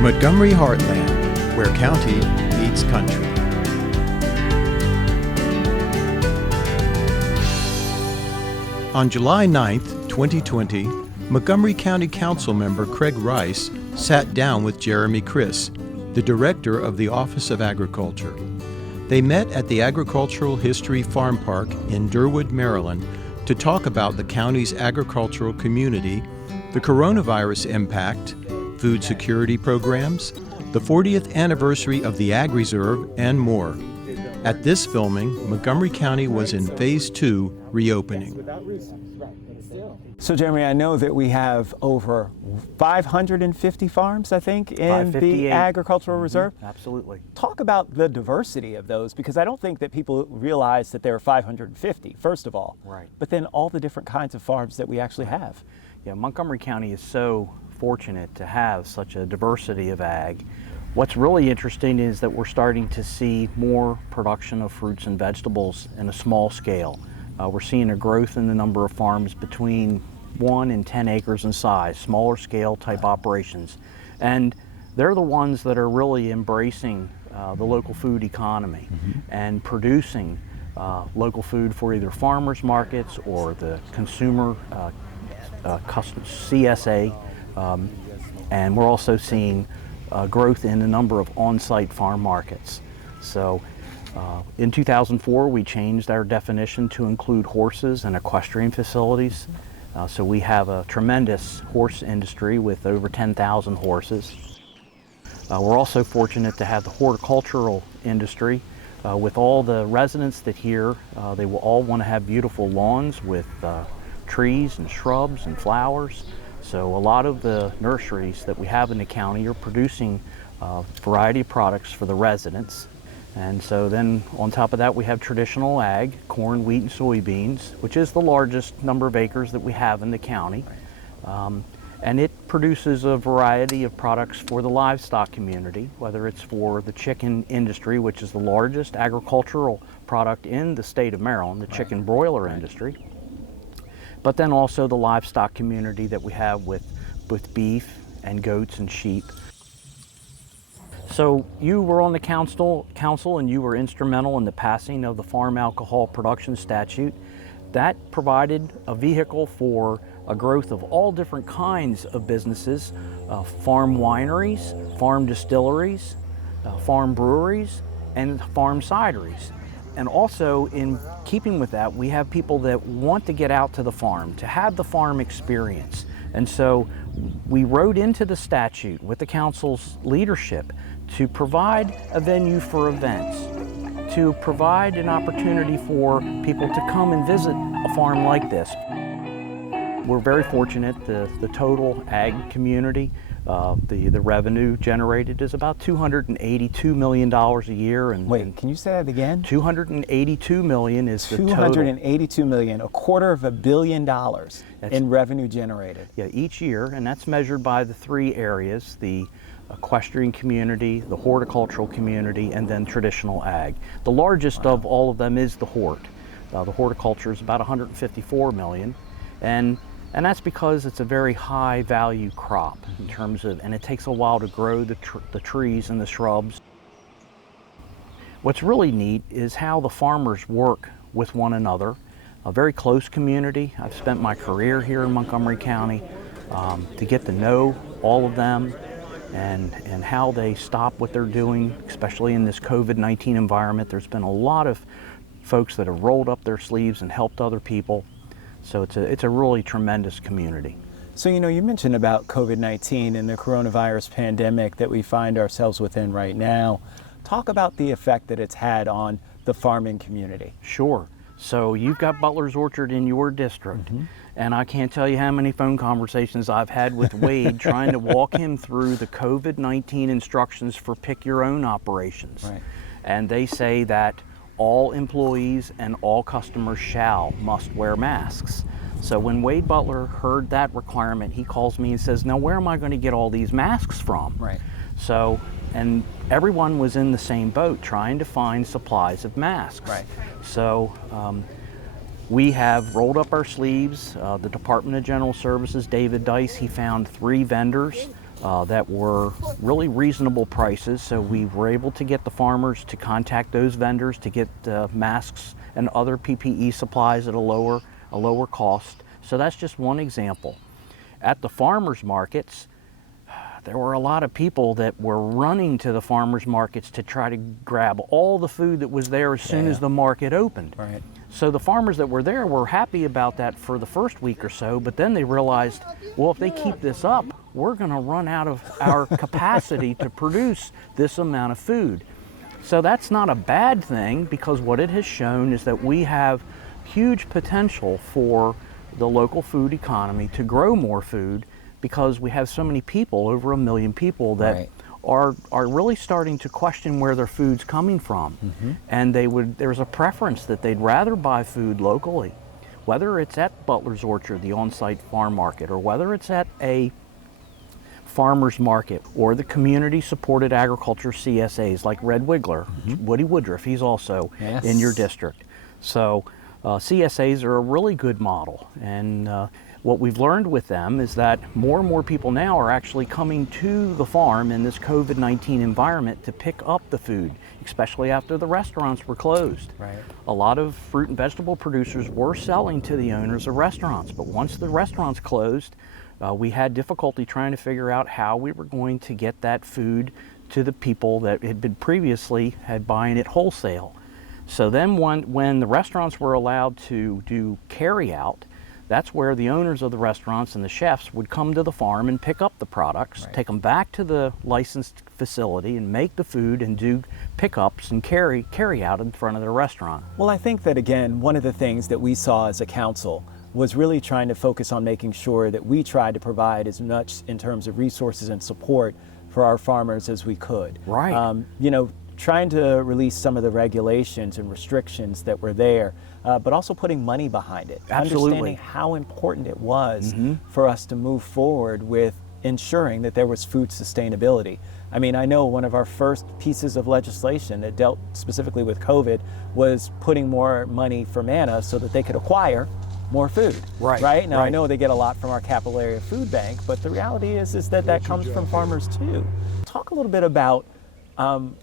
Montgomery Heartland, where county meets country. On July 9th, 2020, Montgomery County Councilmember Criss sat down with Jeremy Criss, the director of the Office of Agriculture. They met at the Agricultural History Farm Park in Durwood, Maryland, to talk about the county's agricultural community, the coronavirus impact, food security programs, the 40th anniversary of the Ag Reserve, and more. At this filming, Montgomery County was in Phase 2 reopening. So Jeremy, I know that we have over 550 farms, I think, in the Agricultural Reserve. Absolutely. Talk about the diversity of those, because I don't think that people realize that there are 550, first of all. Right. But then all the different kinds of farms that we actually have. Yeah, Montgomery County is so fortunate to have such a diversity of ag. What's really interesting is that we're starting to see more production of fruits and vegetables in a small scale. We're seeing a growth in the number of farms between 1 and 10 acres in size, smaller scale type operations. And they're the ones that are really embracing the local food economy and producing local food for either farmers markets or the consumer custom CSA. And we're also seeing growth in the number of on-site farm markets. So in 2004, we changed our definition to include horses and equestrian facilities. So we have a tremendous horse industry with over 10,000 horses. We're also fortunate to have the horticultural industry. With all the residents that here, they will all want to have beautiful lawns with trees and shrubs and flowers. So a lot of the nurseries that we have in the county are producing a variety of products for the residents. And so then on top of that, we have traditional ag, corn, wheat, and soybeans, which is the largest number of acres that we have in the county. And it produces a variety of products for the livestock community, whether it's for the chicken industry, which is the largest agricultural product in the state of Maryland, the chicken broiler industry. But then also the livestock community that we have with beef and goats and sheep. So you were on the council and you were instrumental in the passing of the Farm Alcohol Production Statute. That provided a vehicle for a growth of all different kinds of businesses, farm wineries, farm distilleries, farm breweries, and farm cideries. And also, in keeping with that, we have people that want to get out to the farm, to have the farm experience. And so we wrote into the statute with the council's leadership to provide a venue for events, to provide an opportunity for people to come and visit a farm like this. We're very fortunate, the total ag community, the revenue generated is about $282 million a year. And wait, can you say that again? $282 million is the total. $282 million, $250 million in revenue generated. Yeah, each year, and that's measured by the three areas, the equestrian community, the horticultural community, and then traditional ag. The largest of all of them is the hort. The horticulture is about $154 million, and that's because it's a very high value crop in terms of, and it takes a while to grow the trees and the shrubs. What's really neat is how the farmers work with one another. A very close community. I've spent my career here in Montgomery County to get to know all of them and how they stop what they're doing, especially in this COVID-19 environment. There's been a lot of folks that have rolled up their sleeves and helped other people. So it's a really tremendous community. So, you know, you mentioned about COVID-19 and the coronavirus pandemic that we find ourselves within right now. Talk about the effect that it's had on the farming community. Sure. So you've got Butler's Orchard in your district, and I can't tell you how many phone conversations I've had with Wade trying to walk him through the COVID-19 instructions for pick your own operations. Right. And they say that all employees and all customers must wear masks. So when Wade Butler heard that requirement, he calls me and says, now where am I going to get all these masks from? Right. So, and everyone was in the same boat trying to find supplies of masks. Right. So we have rolled up our sleeves. The Department of General Services, David Dice, he found 3 vendors that were really reasonable prices. So we were able to get the farmers to contact those vendors to get masks and other PPE supplies at a lower cost. So that's just one example. At the farmers markets, there were a lot of people that were running to the farmers markets to try to grab all the food that was there as soon as the market opened. Right. So the farmers that were there were happy about that for the first week or so, but then they realized, well, if they keep this up, we're going to run out of our capacity to produce this amount of food. So that's not a bad thing, because what it has shown is that we have huge potential for the local food economy to grow more food, because we have so many people, over 1 million people, that are really starting to question where their food's coming from. And there's a preference that they'd rather buy food locally, whether it's at Butler's Orchard, the on-site farm market, or whether it's at a farmer's market or the community-supported agriculture CSAs like Red Wiggler, Woody Woodruff, he's also in your district. So CSAs are a really good model, and what we've learned with them is that more and more people now are actually coming to the farm in this COVID-19 environment to pick up the food, especially after the restaurants were closed. A lot of fruit and vegetable producers were selling to the owners of restaurants, but once the restaurants closed, we had difficulty trying to figure out how we were going to get that food to the people that had been previously had buying it wholesale. So then when the restaurants were allowed to do carryout, that's where the owners of the restaurants and the chefs would come to the farm and pick up the products, take them back to the licensed facility and make the food and do pickups and carry out in front of their restaurant. Well, I think that, again, one of the things that we saw as a council was really trying to focus on making sure that we tried to provide as much in terms of resources and support for our farmers as we could. You know, trying to release some of the regulations and restrictions that were there, but also putting money behind it. Understanding how important it was for us to move forward with ensuring that there was food sustainability. I mean, I know one of our first pieces of legislation that dealt specifically with COVID was putting more money for MANA so that they could acquire more food. Now, I know they get a lot from our capital area food bank, but the reality is that comes from farmers too. Talk a little bit about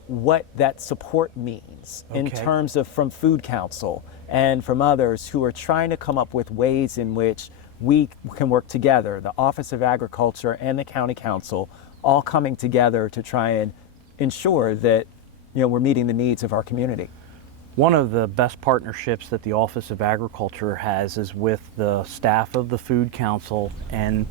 what that support means in terms of from Food Council and from others who are trying to come up with ways in which we can work together, the Office of Agriculture and the County Council, all coming together to try and ensure that, you know, we're meeting the needs of our community. One of the best partnerships that the Office of Agriculture has is with the staff of the Food Council and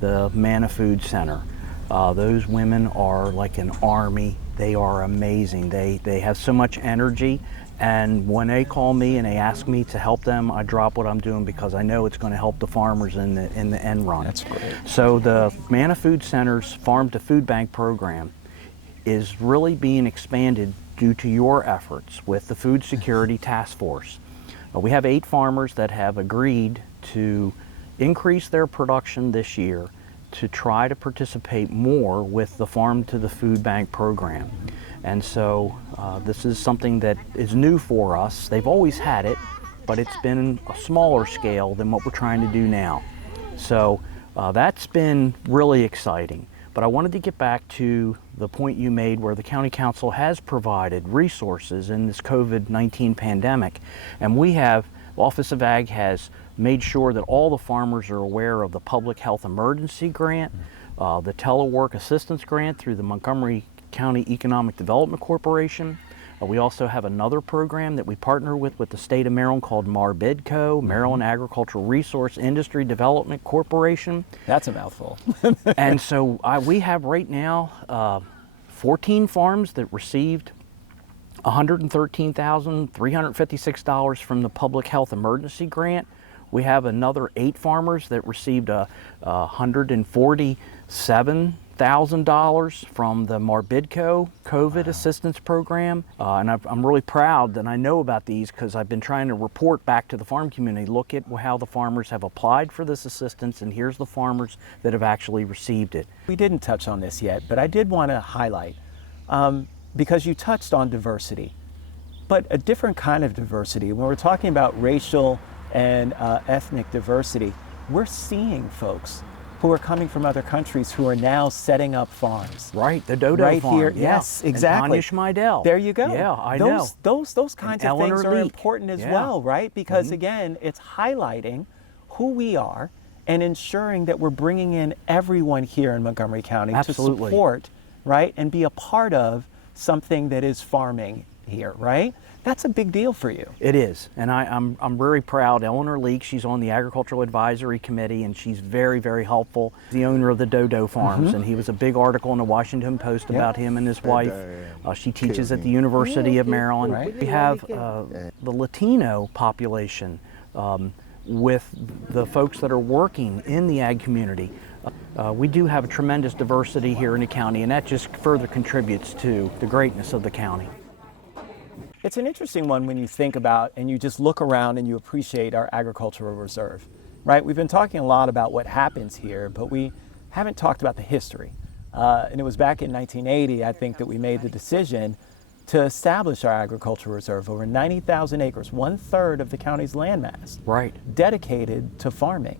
the MANA Food Center. Those women are like an army. They are amazing. They have so much energy, and when they call me and they ask me to help them, I drop what I'm doing because I know it's going to help the farmers in the end run. That's great. So the MANA Food Center's Farm to Food Bank program is really being expanded due to your efforts with the Food Security Task Force. We have 8 farmers that have agreed to increase their production this year to try to participate more with the Farm to the Food Bank program. And so this is something that is new for us. They've always had it, but it's been a smaller scale than what we're trying to do now. So that's been really exciting. But I wanted to get back to the point you made where the County Council has provided resources in this COVID-19 pandemic. And the Office of Ag has made sure that all the farmers are aware of the Public Health Emergency Grant, the Telework Assistance Grant through the Montgomery County Economic Development Corporation. We also have another program that we partner with the state of Maryland called MARBIDCO, Maryland Agricultural Resource Industry Development Corporation. That's a mouthful. And so we have right now 14 farms that received $113,356 from the Public Health Emergency Grant. We have another 8 farmers that received $147,000 from the MARBIDCO COVID Assistance Program. And I'm really proud that I know about these because I've been trying to report back to the farm community, look at how the farmers have applied for this assistance, and here's the farmers that have actually received it. We didn't touch on this yet, but I did want to highlight, because you touched on diversity, but a different kind of diversity. When we're talking about racial and ethnic diversity, we're seeing folks who are coming from other countries who are now setting up farms. Right, the Dodo right farm. here. Yeah. Yes, exactly. And Tanya Schmeidel. There you go. Yeah, I those, know. Those kinds of Eleanor things are Leake. important as Yeah. well, right? Because again, it's highlighting who we are and ensuring that we're bringing in everyone here in Montgomery County Absolutely. to support, right, and be a part of something that is farming here, right? That's a big deal for you. It is, and I'm very proud. Eleanor Leake, she's on the Agricultural Advisory Committee, and she's very, very helpful. The owner of the Dodo Farms, and he was a big article in the Washington Post about him and his wife. She teaches at the University of Maryland. Right. We have the Latino population with the folks that are working in the ag community. We do have a tremendous diversity here in the county, and that just further contributes to the greatness of the county. It's an interesting one when you think about and you just look around and you appreciate our agricultural reserve, right? We've been talking a lot about what happens here, but we haven't talked about the history. And it was back in 1980, I think, that we made the decision to establish our agricultural reserve, over 90,000 acres, 1/3 of the county's landmass, Right. dedicated to farming.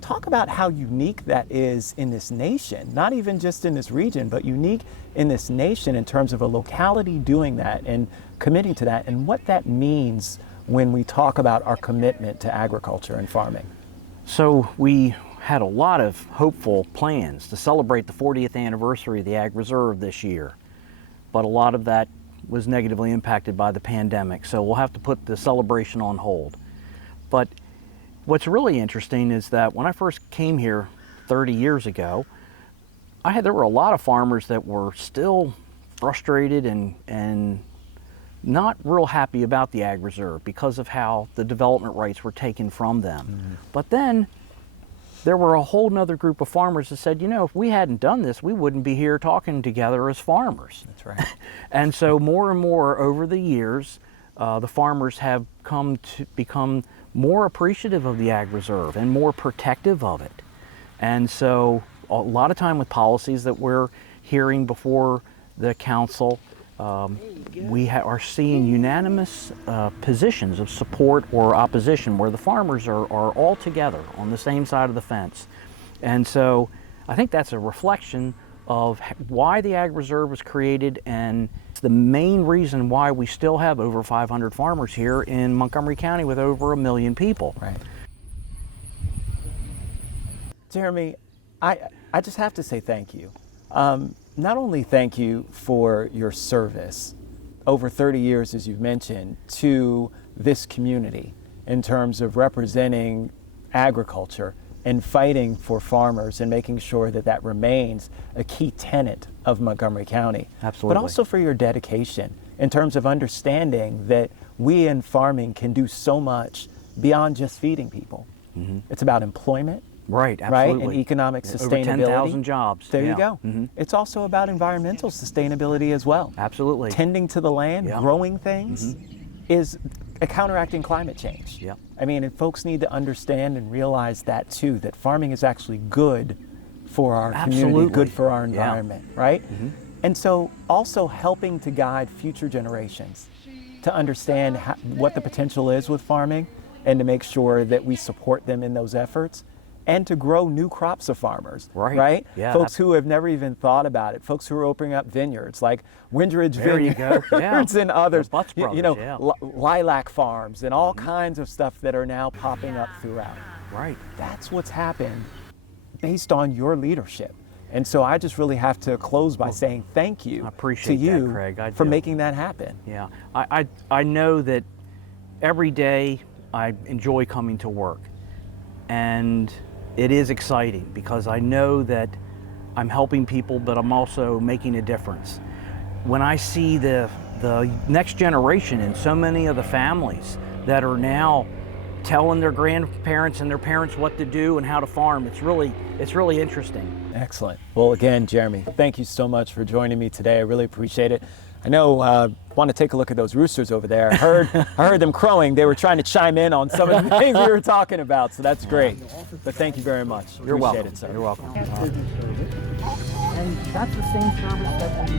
Talk about how unique that is in this nation, not even just in this region, but unique in this nation in terms of a locality doing that and committing to that, and what that means when we talk about our commitment to agriculture and farming. So we had a lot of hopeful plans to celebrate the 40th anniversary of the Ag Reserve this year, but a lot of that was negatively impacted by the pandemic, so we'll have to put the celebration on hold. But what's really interesting is that when I first came here 30 years ago, there were a lot of farmers that were still frustrated and not real happy about the Ag Reserve because of how the development rights were taken from them. But then there were a whole nother group of farmers that said, you know, if we hadn't done this, we wouldn't be here talking together as farmers. That's right. And so more and more over the years, the farmers have come to become more appreciative of the Ag Reserve and more protective of it. And so a lot of time with policies that we're hearing before the council, we are seeing unanimous positions of support or opposition where the farmers are all together on the same side of the fence. And so I think that's a reflection of why the Ag Reserve was created, and it's the main reason why we still have over 500 farmers here in Montgomery County with over 1 million people. Right. Jeremy, I just have to say thank you. Not only thank you for your service over 30 years, as you've mentioned, to this community in terms of representing agriculture and fighting for farmers and making sure that that remains a key tenet of Montgomery County. Absolutely. But also for your dedication in terms of understanding that we in farming can do so much beyond just feeding people. It's about employment. Right, Right, absolutely. and economic Over sustainability. 10,000 jobs. There yeah. you go. It's also about environmental sustainability as well. Absolutely. Tending to the land, Yeah. growing things, is counteracting climate change. Yep. I mean, and folks need to understand and realize that too, that farming is actually good for our community, Absolutely. good for our Yeah. environment, right? And so also helping to guide future generations to understand what the potential is with farming and to make sure that we support them in those efforts, and to grow new crops of farmers, Right. Yeah, Folks who have never even thought about it, folks who are opening up vineyards like Windridge There you Vineyards go. Yeah. and others, The Butts you Brothers, know, yeah. lilac farms and all kinds of stuff that are now popping up throughout. Right. That's what's happened based on your leadership. And so I just really have to close by saying thank you I appreciate to you that, Craig. I for do. making that happen. Yeah. I know that every day I enjoy coming to work, and it is exciting because I know that I'm helping people, but I'm also making a difference. When I see the next generation in so many of the families that are now telling their grandparents and their parents what to do and how to farm, it's really interesting. Excellent. Well, again, Jeremy, thank you so much for joining me today. I really appreciate it. I know, want to take a look at those roosters over there. I heard them crowing. They were trying to chime in on some of the things we were talking about, so that's great. But thank you very much. You're Appreciate welcome. it, sir. You're welcome. And that's the same service that we